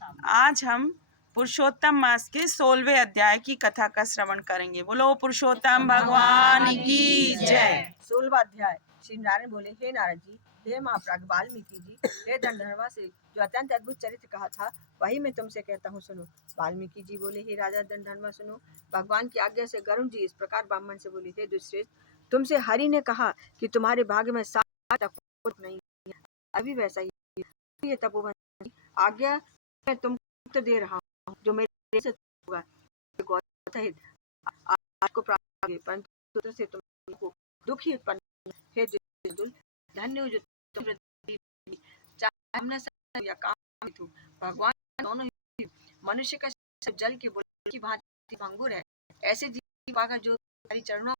आज हम पुरुषोत्तम मास के 16वें अध्याय की कथा का श्रवण करेंगे। बोलो पुरुषोत्तम भगवान की जय। 16वां अध्याय। श्री नारायण बोले, हे नारद जी, हे महाप्राज्ञ वाल्मीकि जी, हे दंडधर्मा से जो अत्यंत अद्भुत चरित्र कहा था वही मैं तुमसे कहता हूँ, सुनो। वाल्मीकि जी बोले, हे राजा दंडधर्मा सुनो। भगवान की आज्ञा से गरुण जी इस प्रकार ब्राह्मण से बोले, हे दुष्श्रेष्ठ, तुमसे हरि ने कहा कि तुम्हारे भाग्य में 7 तपोवन नहीं है, अभी वैसा ही ये तपोवन आज्ञा मैं तुमको दे रहा हूँ जो मेरे से होगा सहित आज को प्राप्त होगी, परंतु से तुमको दुख ही उत्पन्न। हे दुर्जन, धन्य हो जो तुम चाहे हमने या काम हो, भगवान दोनों ही मनुष्य का सब जल के बुलबुल की भांति भंगुर है। ऐसे जीव पाकर जो हरि चरणों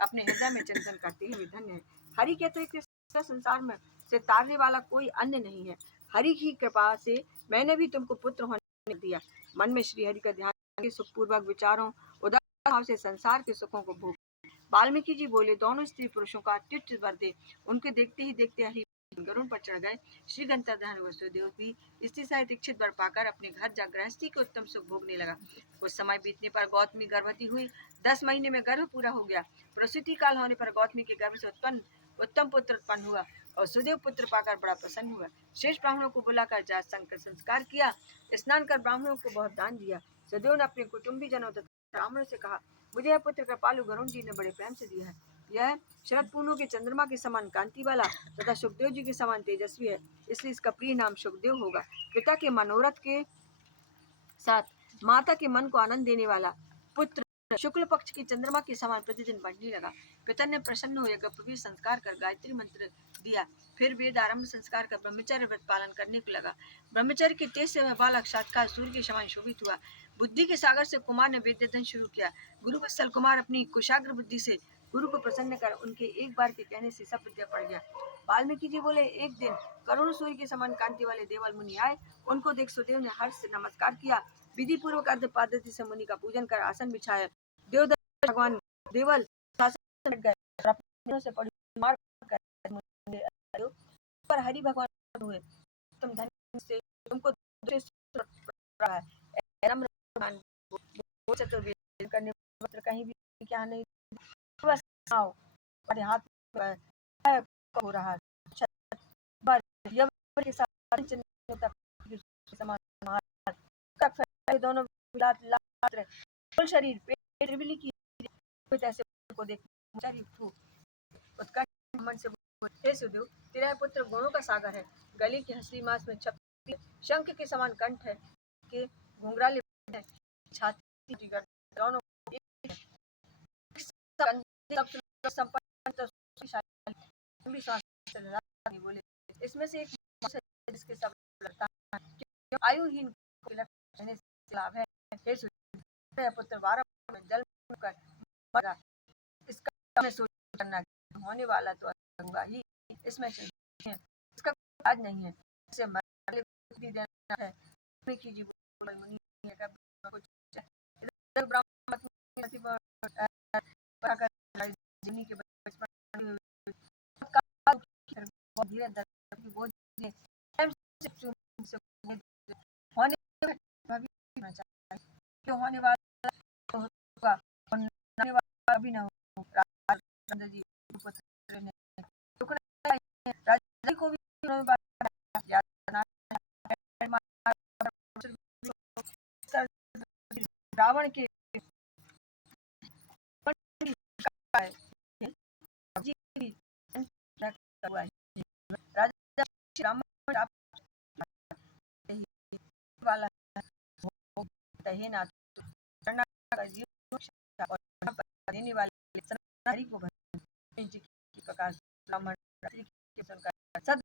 अपने हृदय में चिंतन करते हैं वे धन्य है। हरि के अतिरिक्त संसार में से तारने वाला कोई अन्य नहीं है। हरि की कृपा से मैंने भी तुमको पुत्र होने दिया। मन में श्री हरि का ध्यान, सुखपूर्वक विचारों, उदार भाव से संसार के सुखों को भोग। वाल्मीकि जी बोले, दोनों स्त्री पुरुषों का अत्युच्च वर दे। उनके देखते ही देखते हरि गरुड़ पर चढ़ गए। श्री गंतधर वसुदेव भी स्त्री सहित इच्छित वर पाकर अपने घर जा गृहस्थी के उत्तम सुख भोगने लगा। कुछ समय बीतने पर गौतमी गर्भवती हुई। 10 महीने में गर्भ पूरा हो गया। प्रसूति काल होने पर गौतमी के गर्भ से उत्तम पुत्र उत्पन्न हुआ और सुदेव पुत्र पाकर बड़ा प्रसन्न हुआ। शेष ब्राह्मणों को बुलाकर जात संस्कार किया। स्नान कर ब्राह्मणों को बहुत दान दिया। सुदेव ने अपने कुटुंबी जनों तथा ब्राह्मणों से कहा, मुझे यह पुत्र कृपालु गरुण जी ने बड़े प्रेम से दिया है। यह शरद पूर्णिमा के चंद्रमा के समान कांति वाला तथा सुखदेव जी के समान तेजस्वी है, इसलिए इसका प्रिय नाम सुखदेव होगा। पिता के मनोरथ के साथ माता के मन को आनंद देने वाला पुत्र शुक्ल पक्ष की चंद्रमा के समान प्रतिदिन बढ़ने लगा। पिता ने प्रसन्न हो यज्ञोपवीत संस्कार कर गायत्री मंत्र दिया। फिर वेद आरंभ संस्कार कर ब्रह्मचर्य व्रत पालन करने को लगा। ब्रह्मचर्य के तेज से वह बालक साक्षात सूर्य के समान शोभित हुआ। बुद्धि के सागर से कुमार ने वेद अध्ययन शुरू किया। गुरु वत्सल कुमार अपनी कुशाग्र बुद्धि से गुरु को प्रसन्न कर उनके एक बार के कहने से सब विद्या पड़ गया। वाल्मीकि जी बोले, एक दिन करुण सूर्य के समान कांति वाले देवल मुनि आए। उनको देख सुदेव ने हर्ष से नमस्कार किया। विधि पूर्वक अर्ध पद्धति से मुनि का पूजन कर आसन बिछाया। देवदत्त भगवान देवल शासन बैठ गए और अपने से पड़ी मार कर पर हरि भगवान हुए, तुम धन्य से तुमको रहा है। नम्र चतुर्वेद करने पत्र कहीं भी क्या नहीं, बस आओ और हाथ में हो रहा है। के साथ दोनों कुल शरीर पेट की ऐसे को देख मन से हे सुदेव, तेरा पुत्र गुणों का सागर है। गली की हंसी मास में छपी शंख के समान कंठ है, के घुंघराले छाती दोनों बोले, इसमें से एक जिसके सब लगता है आयुहीन लाभ है। हे सुदेव, पुत्र 12 में जल कर मरा, इसका मैं सोच करना होने वाला तो होगा ही, इसमें इसका आज नहीं है, इसे मरने भी देना है। की जीवन मुनि का कुछ ब्राह्मण जिन्हीं के बचपन धीरे धीरे बोझ होने वाला होगा अभी न हो। जी को भी रावण के वाला देने वाले हरि को प्रकार ब्राह्मण सब